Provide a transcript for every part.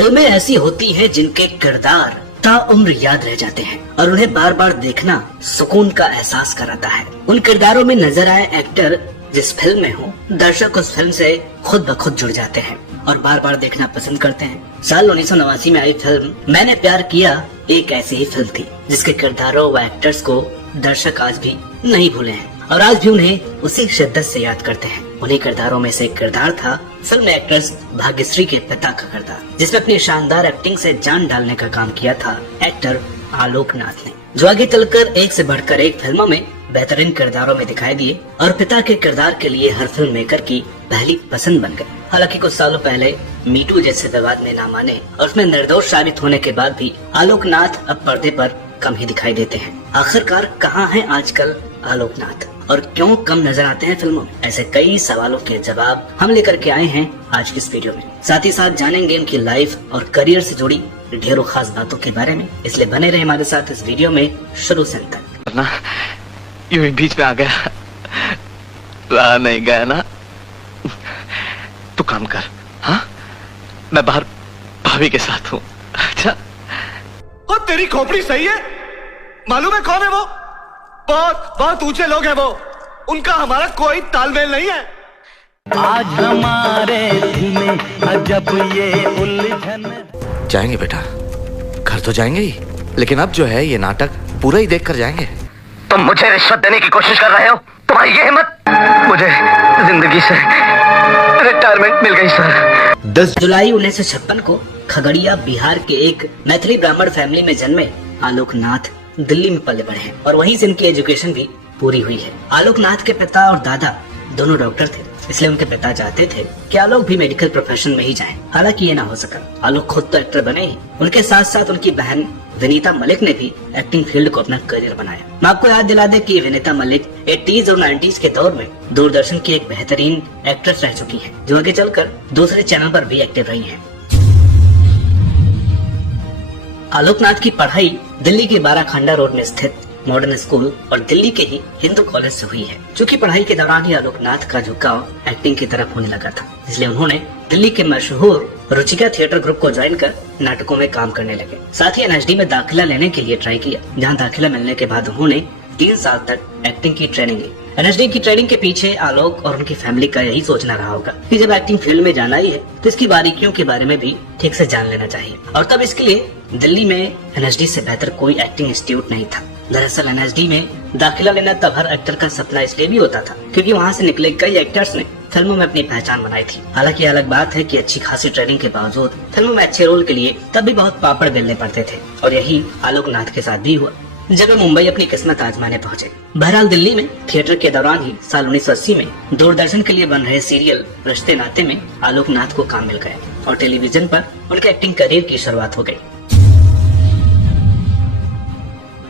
फिल्में ऐसी होती हैं जिनके किरदार ताउम्र याद रह जाते हैं और उन्हें बार बार देखना सुकून का एहसास कराता है। उन किरदारों में नजर आए एक्टर जिस फिल्म में हो, दर्शक उस फिल्म से खुद ब खुद जुड़ जाते हैं और बार बार देखना पसंद करते हैं। साल 1989 में आई फिल्म मैंने प्यार किया एक ऐसी ही फिल्म थी जिसके किरदारों व एक्टर्स को दर्शक आज भी नहीं भूले हैं और आज भी उन्हें उसी शिद्दत से याद करते हैं। उन्हीं किरदारों में से एक किरदार था फिल्म एक्ट्रेस भाग्यश्री के पिता का किरदार, जिसमें अपनी शानदार एक्टिंग से जान डालने का काम किया था एक्टर आलोक नाथ ने, जो आगे चलकर एक से बढ़कर एक फिल्मों में बेहतरीन किरदारों में दिखाई दिए और पिता के किरदार के लिए हर फिल्म मेकर की पहली पसंद बन गए। हालांकि कुछ सालों पहले मीटू जैसे विवाद में नाम आने और उसमें निर्दोष साबित होने के बाद भी आलोक नाथ अब पर्दे पर कम ही दिखाई देते हैं। आखिरकार कहाँ हैं आजकल आलोक नाथ और क्यों कम नजर आते हैं फिल्मों में? ऐसे कई सवालों के जवाब हम लेकर के आए हैं आज की इस वीडियो में। साथ ही साथ जानेंगे उनकी लाइफ और करियर से जुड़ी ढेरों खास बातों के बारे में, इसलिए बने रहे हमारे साथ इस वीडियो में शुरू से अंत तक। यूं ही बीच में आ गया, रहा नहीं गया ना। तू काम कर, हाँ? मैं बाहर भाभी के साथ हूँ। अच्छा, और तेरी खोपड़ी सही है? मालूम है कौन है वो? बहुत बहुत ऊंचे लोग हैं वो, उनका हमारा कोई तालमेल नहीं है। आज हमारे दिल में अजब ये उलझन। जाएंगे बेटा, घर तो जाएंगे ही, लेकिन अब जो है ये नाटक पूरा ही देख कर जाएंगे। तुम मुझे रिश्वत देने की कोशिश कर रहे हो? तुम्हारी ये हिम्मत? मुझे जिंदगी से रिटायरमेंट मिल गई सर। 10 जुलाई 1956 को खगड़िया बिहार के एक मैथिली ब्राह्मण फैमिली में जन्मे आलोक नाथ दिल्ली में पले बढ़े हैं और वहीं से इनकी एजुकेशन भी पूरी हुई है। आलोक नाथ के पिता और दादा दोनों डॉक्टर थे, इसलिए उनके पिता चाहते थे कि आलोक भी मेडिकल प्रोफेशन में ही जाएं। हालांकि ये ना हो सका। आलोक खुद तो एक्टर बने ही, उनके साथ साथ उनकी बहन विनीता मलिक ने भी एक्टिंग फील्ड को अपना करियर बनाया। मैं आपको याद दिला दे कि विनीता मलिक 80s और 90s के दौर में दूरदर्शन की एक बेहतरीन एक्ट्रेस रह चुकी है, जो आगे चलकर दूसरे चैनल पर भी एक्टिव रही है। आलोक नाथ की पढ़ाई दिल्ली के बाराखांडा रोड में स्थित मॉडर्न स्कूल और दिल्ली के ही हिंदू कॉलेज से हुई है। चूँकि पढ़ाई के दौरान ही आलोक नाथ का झुकाव एक्टिंग की तरफ होने लगा था, इसलिए उन्होंने दिल्ली के मशहूर रुचिका थिएटर ग्रुप को ज्वाइन कर नाटकों में काम करने लगे। साथ ही एनएसडी में दाखिला लेने के लिए ट्राई किया, जहाँ दाखिला मिलने के बाद उन्होंने 3 साल तक एक्टिंग की ट्रेनिंग ली। एनएसडी की ट्रेनिंग के पीछे आलोक और उनकी फैमिली का यही सोचना रहा होगा कि जब एक्टिंग फील्ड में जाना ही है तो इसकी बारीकियों के बारे में भी ठीक से जान लेना चाहिए, और तब इसके लिए दिल्ली में एनएसडी से बेहतर कोई एक्टिंग इंस्टीट्यूट नहीं था। दरअसल एनएसडी में दाखिला लेना तब हर एक्टर का सपना इसलिए भी होता था क्योंकि वहाँ से निकले कई एक्टर्स ने फिल्मों में अपनी पहचान बनाई थी। हालांकि अलग बात है कि अच्छी खासी ट्रेनिंग के बावजूद फिल्मों में अच्छे रोल के लिए तब भी बहुत पापड़ बेलने पड़ते थे, और यही आलोक नाथ के साथ भी हुआ जब वे मुंबई अपनी किस्मत आजमाने पहुंचे। बहरहाल दिल्ली में थिएटर के दौरान ही साल 1980 में दूरदर्शन के लिए बन रहे सीरियल रिश्ते नाते में आलोक नाथ को काम मिल गया और टेलीविजन पर उनके एक्टिंग करियर की शुरुआत हो गई।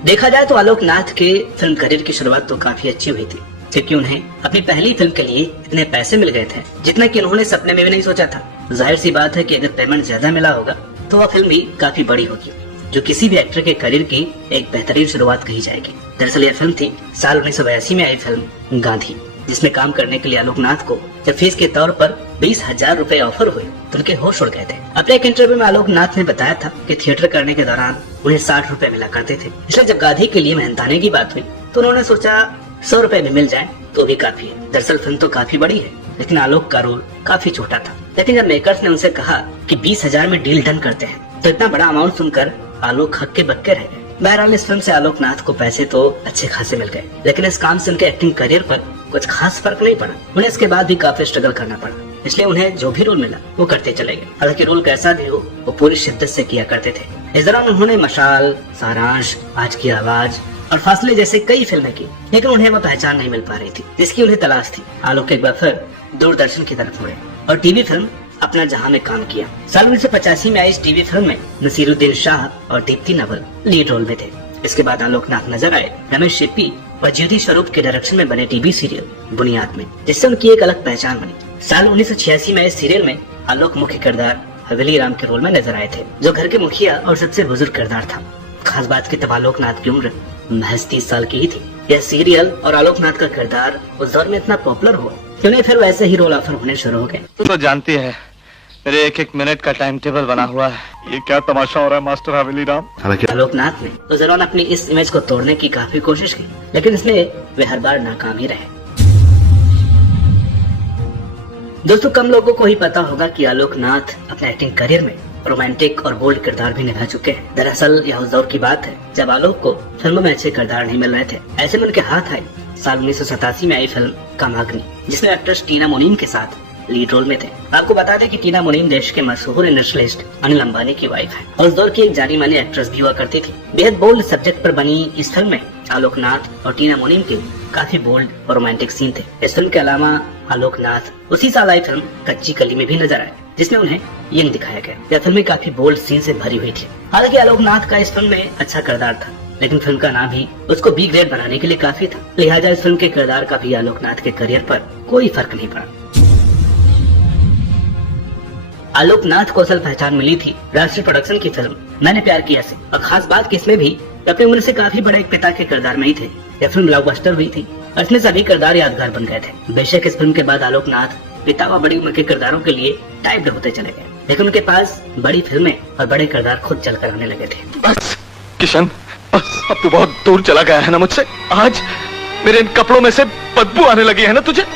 देखा जाए तो आलोक नाथ के फिल्म करियर की शुरुआत तो काफी अच्छी हुई थी, क्योंकि उन्हें अपनी पहली फिल्म के लिए इतने पैसे मिल गए थे जितना कि उन्होंने सपने में भी नहीं सोचा था। जाहिर सी बात है कि अगर पेमेंट ज्यादा मिला होगा तो वह फिल्म भी काफी बड़ी होगी, जो किसी भी एक्टर के करियर की एक बेहतरीन शुरुआत कही जाएगी। दरअसल यह फिल्म थी साल 1982 में आई फिल्म गांधी, जिसमें काम करने के लिए आलोक नाथ को जब फीस के तौर पर 20,000 रुपए ऑफर हुए तो उनके होश उड़ गए थे। अपने एक इंटरव्यू में आलोक नाथ ने बताया था कि थिएटर करने के दौरान उन्हें 60 रुपए मिला करते थे, इसलिए जब गांधी के लिए मेहनताने की बात हुई तो उन्होंने सोचा 100 रुपए भी मिल जाए तो भी काफी है। दरअसल फिल्म तो काफी बड़ी है, लेकिन आलोक का रोल काफी छोटा था। लेकिन जब मेकर्स ने उनसे कहा कि 20,000 में डील डन करते हैं तो इतना बड़ा अमाउंट सुनकर आलोक हक्के बक्के रह गए। बहरहाल इस फिल्म से आलोक नाथ को पैसे तो अच्छे खासे मिल गए, लेकिन इस काम से उनके एक्टिंग करियर पर कुछ खास फर्क नहीं पड़ा। उन्हें इसके बाद भी काफी स्ट्रगल करना पड़ा, इसलिए उन्हें जो भी रोल मिला वो करते चले गए। हालांकि रोल कैसा भी हो वो पूरी शिद्दत से किया करते थे। इस दौरान उन्होंने मशाल, सारांश, आज की आवाज और फासले जैसे कई फिल्में की, लेकिन उन्हें वह पहचान नहीं मिल पा रही थी जिसकी उन्हें तलाश थी। आलोक एक बार फिर दूरदर्शन की तरफ मुड़े और टीवी फिल्म अपना जहां में काम किया। साल 1985 में आई इस टीवी फिल्म में नसीरुद्दीन शाह और दीप्ति नवल लीड रोल में थे। इसके बाद आलोक नाथ नजर आए रमेश शिप्पी और ज्योति स्वरूप के डायरेक्शन में बने टीवी सीरियल बुनियाद में, जिससे उनकी एक अलग पहचान बनी। साल 1986 में इस सीरियल में आलोक मुख्य किरदार हवेली राम के रोल में नजर आए थे, जो घर के मुखिया और सबसे बुजुर्ग किरदार था। खास बात की तब आलोक नाथ की उम्र महज 30 साल की ही थी। यह सीरियल और आलोक नाथ का किरदार उस दौर में इतना पॉपुलर हुआ कि उन्हें फिर वैसे ही रोल ऑफर होने शुरू हो गए। तो जानती है मेरे एक एक मिनट का टाइम टेबल बना हुआ है। ये क्या तमाशा हो रहा है मास्टर हवेली राम? आलोकनाथ ने उस दौरान अपनी इस इमेज को तोड़ने की काफी कोशिश की, लेकिन इसमें वे हर बार नाकाम ही रहे। दोस्तों, कम लोगों को ही पता होगा कि आलोकनाथ अपने एक्टिंग करियर में रोमांटिक और बोल्ड किरदार भी निभा चुके हैं। दरअसल यह उस दौर की बात है जब आलोक को फिल्मों में अच्छे किरदार नहीं मिल रहे थे। ऐसे में उनके हाथ आई साल 1987 में आई फिल्म कामाग्नि, जिसमें एक्ट्रेस टीना मुनीम के साथ लीड रोल में थे। आपको बता दें कि टीना मुनीम देश के मशहूर इंडस्ट्रियलिस्ट अनिल अंबानी की वाइफ है और उस दौर की एक जानी मानी एक्ट्रेस भी हुआ करती थी। बेहद बोल्ड सब्जेक्ट पर बनी इस फिल्म में आलोकनाथ और टीना मुनीम के काफी बोल्ड और रोमांटिक सीन थे। इस फिल्म के अलावा आलोकनाथ उसी साल आई फिल्म कच्ची कली में भी नजर आए, जिसमें उन्हें यंग दिखाया गया। यह फिल्म काफी बोल्ड सीन से भरी हुई थी। हालांकि आलोकनाथ का इस फिल्म में अच्छा किरदार था, लेकिन फिल्म का नाम ही उसको बी ग्रेड बनाने के लिए काफी था। लिहाजा इस फिल्म के किरदार का भी आलोकनाथ के करियर पर कोई फर्क नहीं पड़ा। आलोकनाथ को असल पहचान मिली थी राष्ट्रीय प्रोडक्शन की फिल्म मैंने प्यार किया से, और खास बात कि इसमें भी अपनी उम्र से काफी बड़े एक पिता के किरदार में ही थे। यह फिल्म ब्लॉकबस्टर हुई थी और इसमें सभी किरदार यादगार बन गए थे। बेशक इस फिल्म के बाद आलोकनाथ पिता व बड़ी उम्र के किरदारों के लिए टाइप्ड होते चले गए, लेकिन उनके पास बड़ी फिल्में और बड़े किरदार खुद चलकर आने लगे थे। बस किशन, बस अब तू बहुत दूर चला गया है ना मुझसे। आज मेरे इन कपड़ों में से बदबू आने लगी है ना तुझे।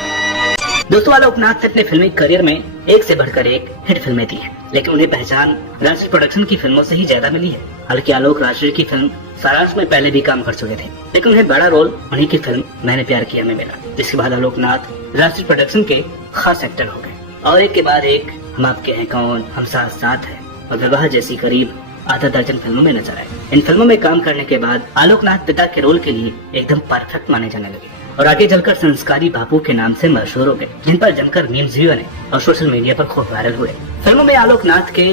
दोस्तों, आलोकनाथ ने अपने फिल्मी करियर में एक से बढ़कर एक हिट फिल्में दी हैं, लेकिन उन्हें पहचान राष्ट्रीय प्रोडक्शन की फिल्मों से ही ज्यादा मिली है। हालांकि आलोक राष्ट्रीय की फिल्म सारांश में पहले भी काम कर चुके थे, लेकिन उन्हें बड़ा रोल उन्हीं की फिल्म मैंने प्यार किया में मिला, जिसके बाद आलोकनाथ राष्ट्रीय प्रोडक्शन के खास एक्टर हो गए और एक के बाद एक हम आपके हैं कौन, हम साथ साथ है और विवाह जैसी करीब आधा दर्जन फिल्मों में नजर आए। इन फिल्मों में काम करने के बाद आलोकनाथ पिता के रोल के लिए एकदम परफेक्ट माने जाने लगे और आगे चलकर संस्कारी बापू के नाम से मशहूर हो गए, जिन पर जमकर मीम्स भी बने और सोशल मीडिया पर खूब वायरल हुए। फिल्मों में आलोकनाथ के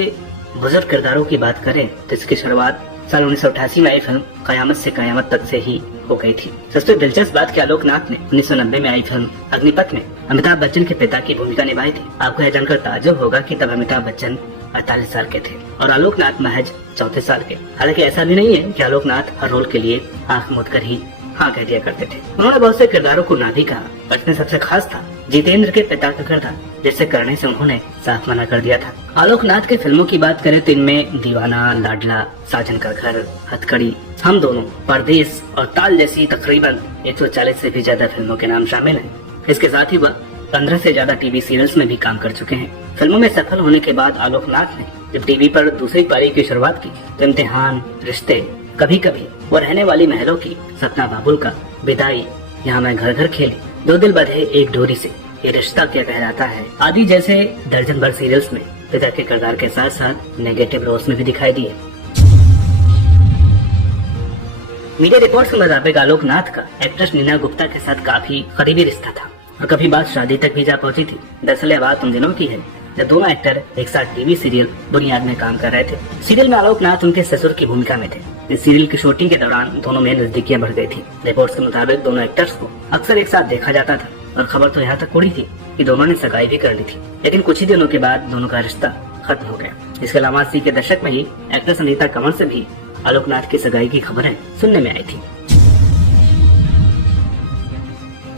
बुजुर्ग किरदारों की बात करें तो इसकी शुरुआत साल 1988 में आई फिल्म कयामत से कयामत तक से ही हो गई थी। सबसे दिलचस्प बात कि आलोकनाथ ने 1990 में आई फिल्म अग्निपथ में अमिताभ बच्चन के पिता की भूमिका निभाई थी। आपको यह जानकर ताज्जुब होगा कि तब अमिताभ बच्चन 48 साल के थे और आलोकनाथ महज 34 साल के। हालांकि ऐसा भी नहीं है कि आलोकनाथ हर रोल के लिए आंख मूंद कर ही हाँ कह दिया करते थे। उन्होंने बहुत से किरदारों को ना भी कहा, पर इसमें सबसे खास था जितेंद्र के पिता का किरदार, जिसे करने से उन्होंने साफ मना कर दिया था। आलोकनाथ के फिल्मों की बात करें तो इनमें दीवाना, लाडला, साजन का घर, हथकड़ी, हम दोनों, परदेश और ताल जैसी तकरीबन 140 से भी ज्यादा फिल्मों के नाम शामिल हैं। इसके साथ ही वह 15 से ज्यादा टीवी सीरियल्स में भी काम कर चुके हैं। फिल्मों में सफल होने के बाद आलोकनाथ ने जब टीवी पर दूसरी पारी की शुरुआत की तो इम्तिहान, रिश्ते, कभी कभी वो रहने वाली महलों की, सपना बाबुल का, विदाई, यहाँ मैं घर घर खेली, दो दिल बंधे एक डोरी से, ये रिश्ता क्या कहलाता है आदि जैसे दर्जन भर सीरियल्स में पिता के किरदार के साथ साथ नेगेटिव रोल्स में भी दिखाई दिए। मीडिया रिपोर्ट्स के मुताबिक आलोकनाथ का एक्ट्रेस नीना गुप्ता के साथ काफी करीबी रिश्ता था और कभी बात शादी तक भी जा पहुंची थी। दरअसल बात उन दिनों की है जब दोनों एक्टर एक साथ टीवी सीरियल बुनियाद में काम कर रहे थे। सीरियल में आलोकनाथ उनके ससुर की भूमिका में थे। इस सीरियल की शूटिंग के दौरान दोनों में नजदीकियां बढ़ गई थी। रिपोर्ट्स के मुताबिक दोनों एक्टर्स को अक्सर एक साथ देखा जाता था और खबर तो यहाँ तक उड़ी थी कि दोनों ने सगाई भी कर ली थी, लेकिन कुछ ही दिनों के बाद दोनों का रिश्ता खत्म हो गया। इसके अलावा 80 के दशक में ही एक्ट्रेस अनीता कंवर से भी आलोकनाथ की सगाई की खबरें सुनने में आई थी।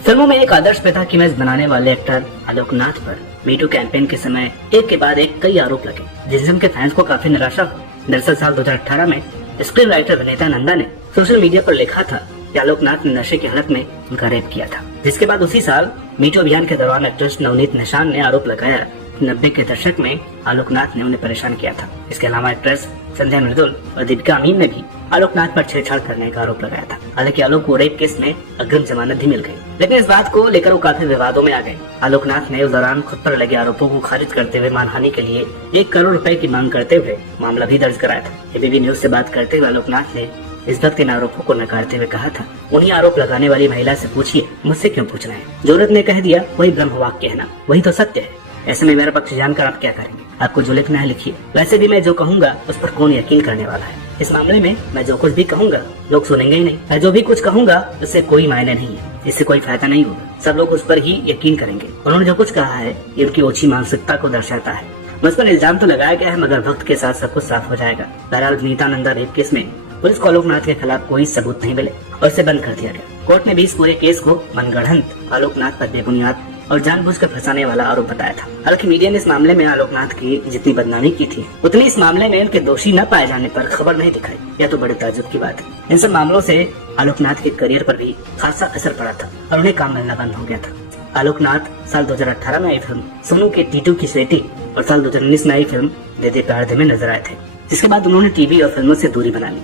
फिल्मों में एक आदर्श पिता की इमेज बनाने वाले एक्टर आलोकनाथ पर मीटू कैंपेन के समय एक के बाद एक कई आरोप लगे, जिससे उनके फैंस को काफी निराशा हुई। दरअसल साल 2018 में स्क्रीन राइटर विनीता नंदा ने सोशल मीडिया पर लिखा था कि आलोकनाथ ने नशे की हालत में उनका रेप किया था, जिसके बाद उसी साल मीटू अभियान के दौरान एक्ट्रेस नवनीत निशान ने आरोप लगाया 90 के दशक में आलोकनाथ ने उन्हें परेशान किया था। इसके अलावा एक्ट्रेस संध्या मृदुल और दीपिका अमीन ने भी आलोकनाथ पर छेड़छाड़ करने का आरोप लगाया था। हालांकि आलोक को रेप केस में अग्रिम जमानत भी मिल गई, लेकिन इस बात को लेकर वो काफी विवादों में आ गए। आलोकनाथ ने उस दौरान खुद पर लगे आरोपों को खारिज करते हुए मानहानि के लिए 1 करोड़ रुपए की मांग करते हुए मामला भी दर्ज कराया था। एबीपी न्यूज से बात करते हुए आलोकनाथ ने इस वक्त इन आरोपों को नकारते हुए कहा था, उन्हीं आरोप लगाने वाली महिला से पूछिए, मुझसे क्यों पूछ रहे हैं। जोरत ने कह दिया, वही ब्रह्मवाक्य है ना, वही तो सत्य है। ऐसे में मेरा पक्ष जानकर आप क्या करेंगे? आपको जो लिखना है लिखिए। वैसे भी मैं जो कहूँगा उस पर कौन यकीन करने वाला है। इस मामले में मैं जो कुछ भी कहूँगा लोग सुनेंगे ही नहीं। मैं जो भी कुछ कहूँगा उससे कोई मायने नहीं है, इससे कोई फायदा नहीं होगा। सब लोग उस पर ही यकीन करेंगे। उन्होंने जो कुछ कहा है ये उनकी ओछी मानसिकता को दर्शाता है। मुझ पर इल्जाम तो लगाया गया है, मगर वक्त के साथ सब कुछ साफ हो जाएगा। बहरहाल नीता नंदा रेप केस में पुलिस को आलोकनाथ के खिलाफ कोई सबूत नहीं मिले और इसे बंद कर दिया गया। कोर्ट ने भी इस पूरे केस को मनगढ़ंत आलोकनाथ पर बेबुनियाद और जानबूझकर फंसाने वाला आरोप बताया था। हालांकि मीडिया ने इस मामले में आलोकनाथ की जितनी बदनामी की थी उतनी इस मामले में उनके दोषी न पाए जाने पर खबर नहीं दिखाई। यह तो बड़े ताज्जुब की बात है। इन सब मामलों से आलोकनाथ के करियर पर भी खासा असर पड़ा था और उन्हें काम मिलना बंद हो गया था। आलोकनाथ साल 2018 में आई फिल्म सोनू के टीटू की स्वीटी और साल 2019 में आई फिल्म दे दे प्यार दे में नजर आए थे, जिसके बाद उन्होंने टीवी और फिल्मों से दूरी बना ली।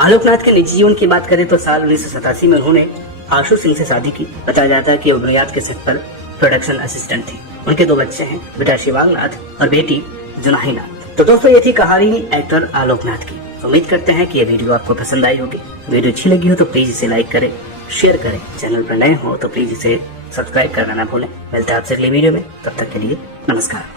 आलोकनाथ के निजी जीवन की बात करें तो साल 1987 में उन्होंने आशु सिंह से शादी की। बताया जाता है कि वो बुनियाद के सेट पर प्रोडक्शन असिस्टेंट थी। उनके 2 बच्चे हैं, बेटा शिवांग नाथ और बेटी जुनाही नाथ। तो दोस्तों ये थी कहानी एक्टर आलोकनाथ की। उम्मीद करते हैं कि ये वीडियो आपको पसंद आई होगी। वीडियो अच्छी लगी हो तो प्लीज इसे लाइक करें, शेयर करें। चैनल पर नए हो तो प्लीज इसे सब्सक्राइब करना ना भूलें। मिलते हैं आपसे अगले वीडियो में, तब तक के लिए नमस्कार।